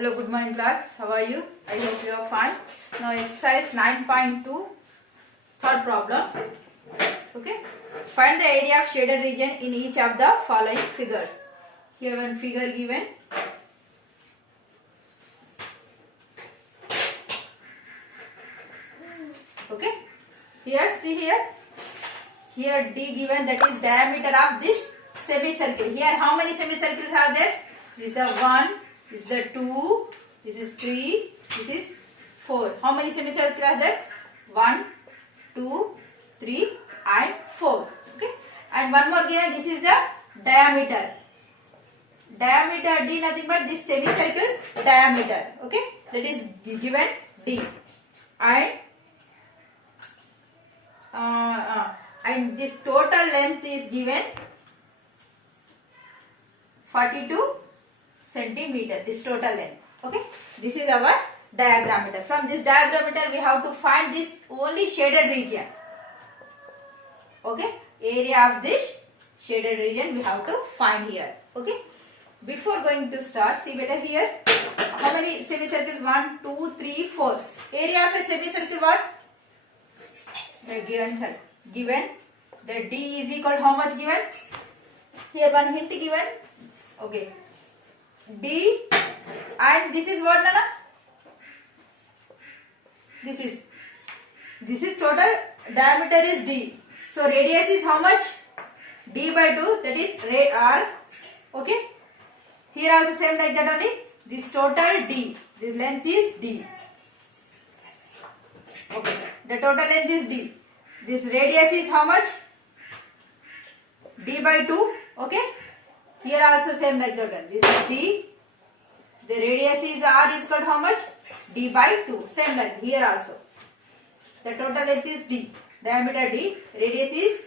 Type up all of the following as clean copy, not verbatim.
Hello, good morning class. How are you? I hope you are fine. Now exercise 9.2, third problem. Okay. Find the area of shaded region in each of the following figures. Here one figure given. Okay. Here see here. Here D given, that is diameter of this semicircle. Here how many semicircles are there? This is 1, this is 2, this is 3, this is 4. How many semicircles are there? 1, 2, 3 and 4. Okay. And one more given, this is the diameter. Diameter D, nothing but this semicircle diameter. Okay. That is given D. And this total length is given 42 centimeter. This total length. Okay. This is our diagrammeter. From this diagrammeter we have to find this only shaded region. Okay. Area of this shaded region we have to find here. Okay. Before going to start, see better here. How many semicircles? 1, 2, 3, 4. Area of a semicircle what? Given the D is equal to how much given? Here one hint given. Okay. D and this is what, Nana? This is total diameter is D. So radius is how much? D by 2, that is R. Okay. Here also same like that only. This total D. This length is D. Okay. The total length is D. This radius is how much? D by 2. Okay. Here also same like total. This is D. The radius is R is equal to how much? D by 2. Same like here also. The total length is D. Diameter D. Radius is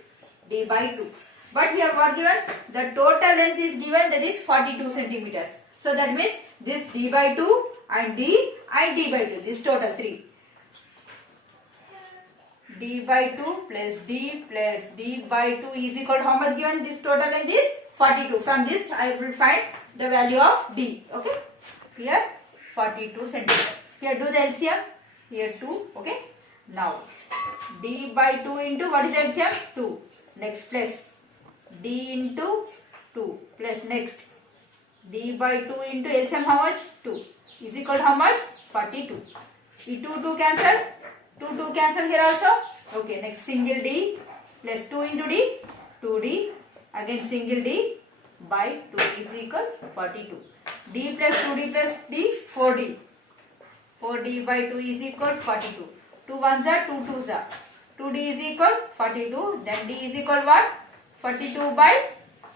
D by 2. But here what given? The total length is given, that is 42 centimeters. So that means this D by 2 and D by 2. This total 3. D by 2 plus D by 2 is equal to how much given? This total length is 42. From this I will find the value of D. Okay. Here 42 centimeters. Here do the LCM. Here 2. Okay. Now D by 2 into what is LCM? 2. Next plus D into 2 plus next D by 2 into LCM how much? 2 is equal to how much? 42. We 2 cancel. 2 cancel here also. Okay, next single D plus 2 into D, 2D, again single D by 2 is equal 42. D plus 2D plus D, 4D. 4D by 2 is equal 42. 2 ones are 2 twos are. 2D is equal 42. Then D is equal what? 42 by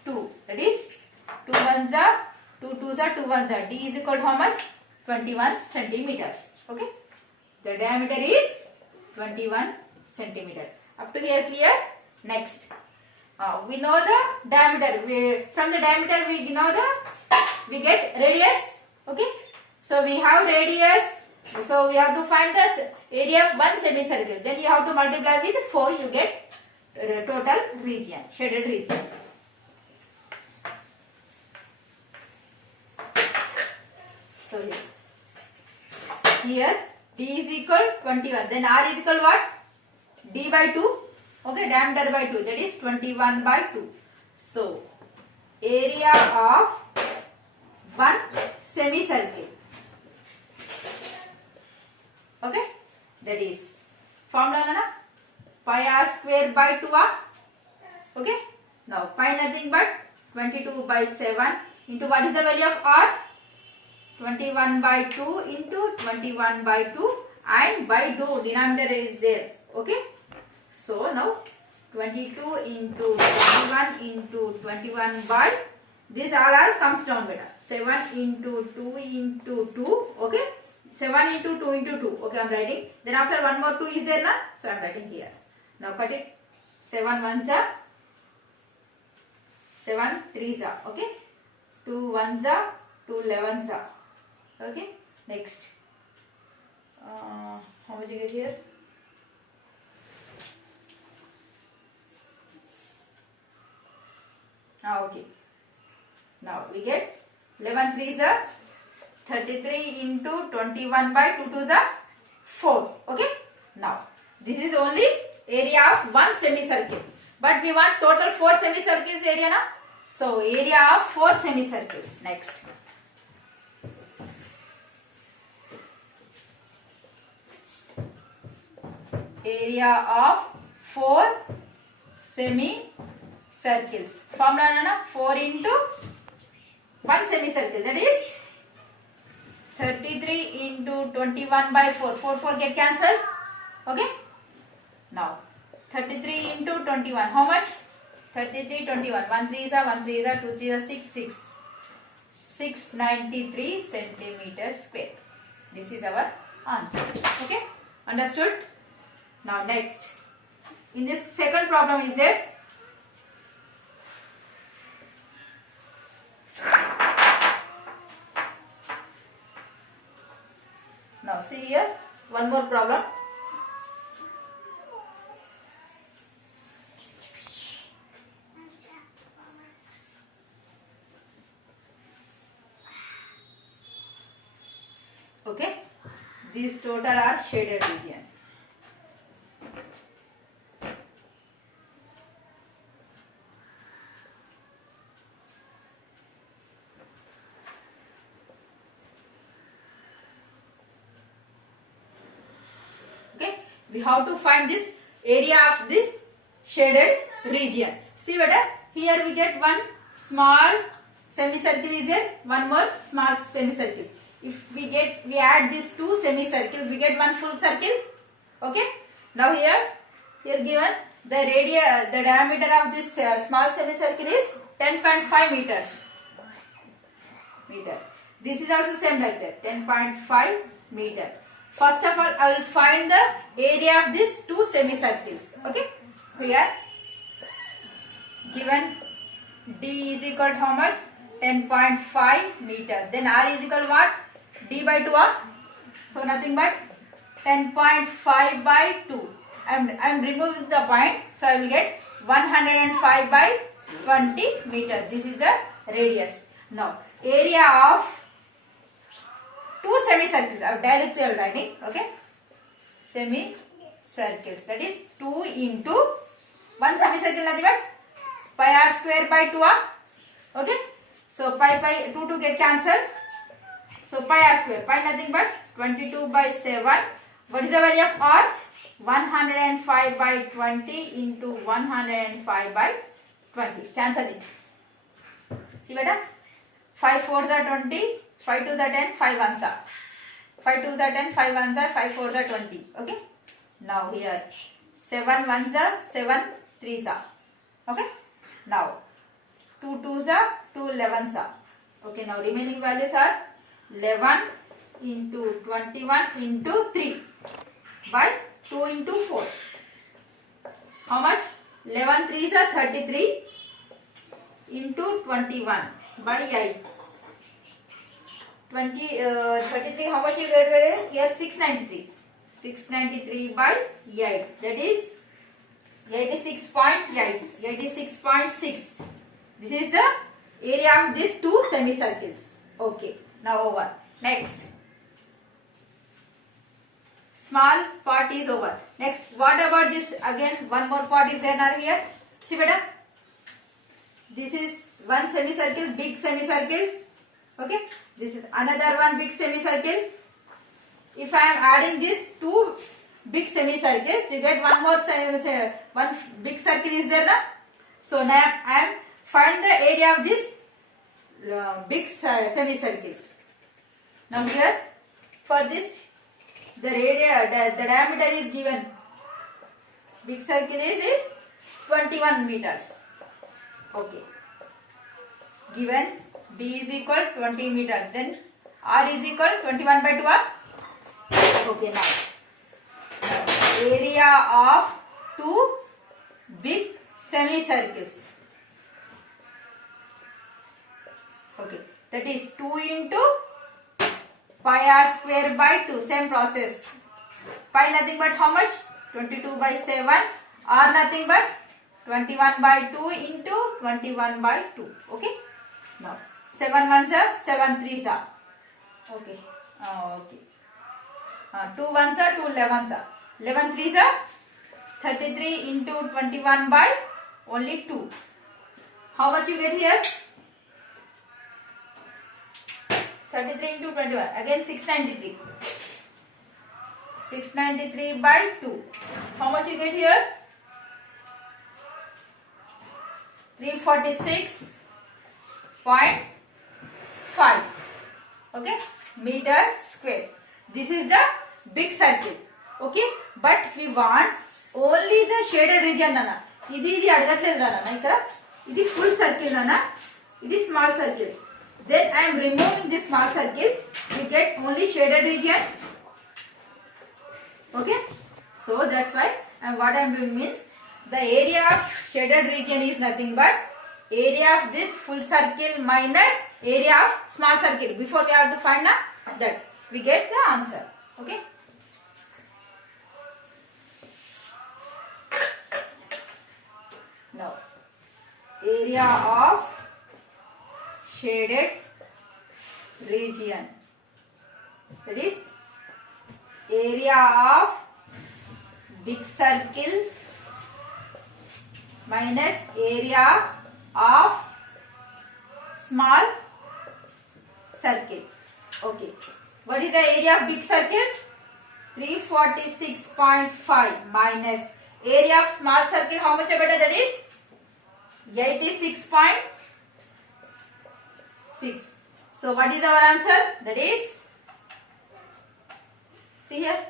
2. That is 2 ones are 2 twos are 2 ones are. D is equal to how much? 21 centimeters. Okay. The diameter is 21 centimeter. Up to here clear? Next. We know the diameter. From the diameter we get radius. Okay. So we have radius. So we have to find the area of one semicircle. Then you have to multiply with 4. You get total region, shaded region. So here D is equal 21. Then R is equal what? D by 2. Okay, diameter by 2. That is 21 by 2. So area of one semicircle. Okay, that is formula na? Pi r square by 2r. Okay, now pi nothing but 22 by 7 into what is the value of r? 21 by 2 into 21 by 2 and by 2 denominator is there. Okay, so now 22 into 21 into 21 by this all are comes down better. 7 into 2 into 2. Okay, 7 into 2 into 2. Okay, I am writing. Then after one more 2 is there na? So I am writing here. Now cut it. 7 ones are 7 threes are. Okay, 2 ones are 2 11s are. Okay, next. How much you get here? Okay. Now we get 11 threes are 33 into 21 by 2 to the 4. Okay. Now this is only area of one semicircle, but we want total 4 semicircles area now. So area of 4 semicircles. Next. Area of 4 semicircles. Formula na 4 into 1 semicircle, that is 33 into 21 by 4. 4 get cancelled. Okay. Now 33 into 21. How much? 33, 21. 1 3 is a 1 3 is a 2 3 is a 6. 693 centimeters square. This is our answer. Okay. Understood? Now next. In this second problem is there. Now see here, one more problem. Okay, these total are shaded region. We have to find this area of this shaded region. See better, here we get one small semicircle is there, one more small semicircle. If we add these two semicircles, we get one full circle. Okay. Now here given the diameter of this small semicircle is 10.5 meters. This is also same like that, 10.5 meter. First of all, I will find the area of these two semicircles. Okay. Here given D is equal to how much? 10.5 meters. Then R is equal to what? D by 2. So nothing but 10.5 by 2. I am removing the point. So I will get 105 by 20 meters. This is the radius. Now area of two semicircles. I directly writing. Okay. Semicircles. That is 2 into 1 semicircle nothing but pi r square by 2. Okay. So pi 2 get cancelled. So pi r square. Pi nothing but 22 by 7. What is the value of r? 105 by 20 into 105 by 20. Cancel it. See better? 5 4s are 20. 5 2s are 10. 5 1s are. 5 2s are 10. 5 1s are. 5 4s are 20. Okay. Now here 7 1s are. 7 3s are. Okay. Now 2 2s are. 2 11s are. Okay. Now remaining values are 11 into 21 into 3 by 2 into 4. How much? 11 3s are 33 into 21 by 8. 33 how much you get here? 693. 693 by 8. That is 86.8. 86.6. This is the area of these two semicircles. Okay. Now over. Next. Small part is over. Next, what about this? Again, one more part is there here. See better. This is one semicircle, big semicircle. Okay. This is another one big semicircle. If I am adding these two big semicircles, you get one more one big circle is there now. So now I am find the area of this big semicircle. Now here for this the diameter is given. Big circle is 21 meters. Okay. Given D is equal 20 meters. Then R is equal 21 by 2. Okay. Now area of two big semicircles. Okay. That is 2 into pi r square by 2. Same process. Pi nothing but how much? 22 by 7. R nothing but 21 by 2 into 21 by 2. Okay. Now 7 1s are 7 3s are. Okay. Okay. 2 ones are 2 11s are. 11 threes are 33 into 21 by only 2. How much you get here? 33 into 21. Again 693. 693 by 2. How much you get here? 346.5. Okay, meter square. This is the big circle. Okay, but we want only the shaded region nana. ఇది అడగట్లేదు నాన్న ఇక్కడ. ఇది full circle nana. ఇది small circle. Then I am removing this small circle. We get only shaded region. Okay, so that's why, and what I am doing means the area of shaded region is nothing but area of this full circle minus area of small circle. Before we have to find that, we get the answer. Okay. Now, area of shaded region, that is area of big circle minus area of small circle. Okay, what is the area of big circle? 346.5 minus area of small circle. How much better? That is 86.6. So what is our answer? That is, see here,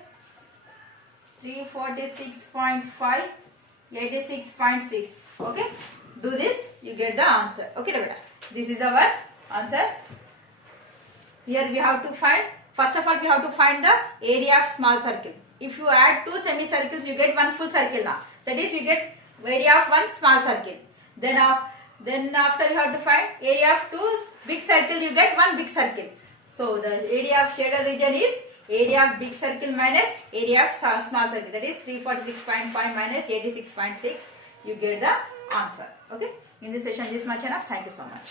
346.5, 86.6. Okay, do this, you get the answer. Okay beta, this is our answer. Here we have to find, first of all we have to find the area of small circle. If you add two semicircles, you get one full circle now. That is, you get area of one small circle. Then after you have to find area of two big circle, you get one big circle. So the area of shaded region is area of big circle minus area of small circle. That is 346.5 minus 86.6. You get the answer. Okay. In this session, this much enough. Thank you so much.